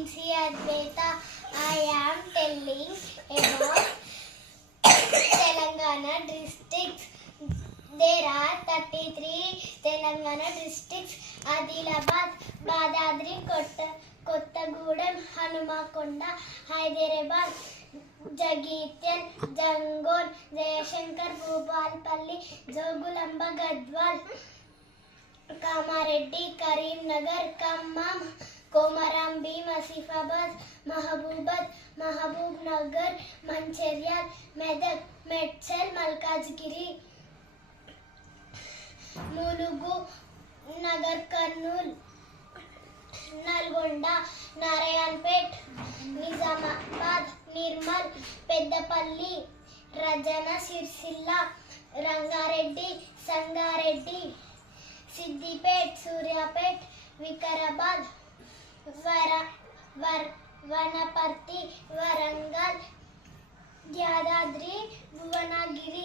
MC Advaita. I am telling about Telangana districts. There are 33 Telangana districts. Adilabad, Badadri, Kottagudem, Hanumakonda, Hyderabad, Jagitian, Jangon, Jayashankar, Bhupalpalli, Jogulamba, Gadwal, Kamareddy, Karimnagar, Khammam, Komaram, Bhim, Asifabad, Mahabubnagar, Mancheryal, Medak, Medsal, Malkajgiri, Mulugu, Nagar Karnool, Nalgonda, Narayanpet, Nizamabad, Nirmal, Peddapalli, Rajana, Sirsilla, Rangareddy, Sangareddy, Siddipet, Suryapet, Vikarabad, Vanaparthi, Warangal, Yadadri, Bhuvanagiri.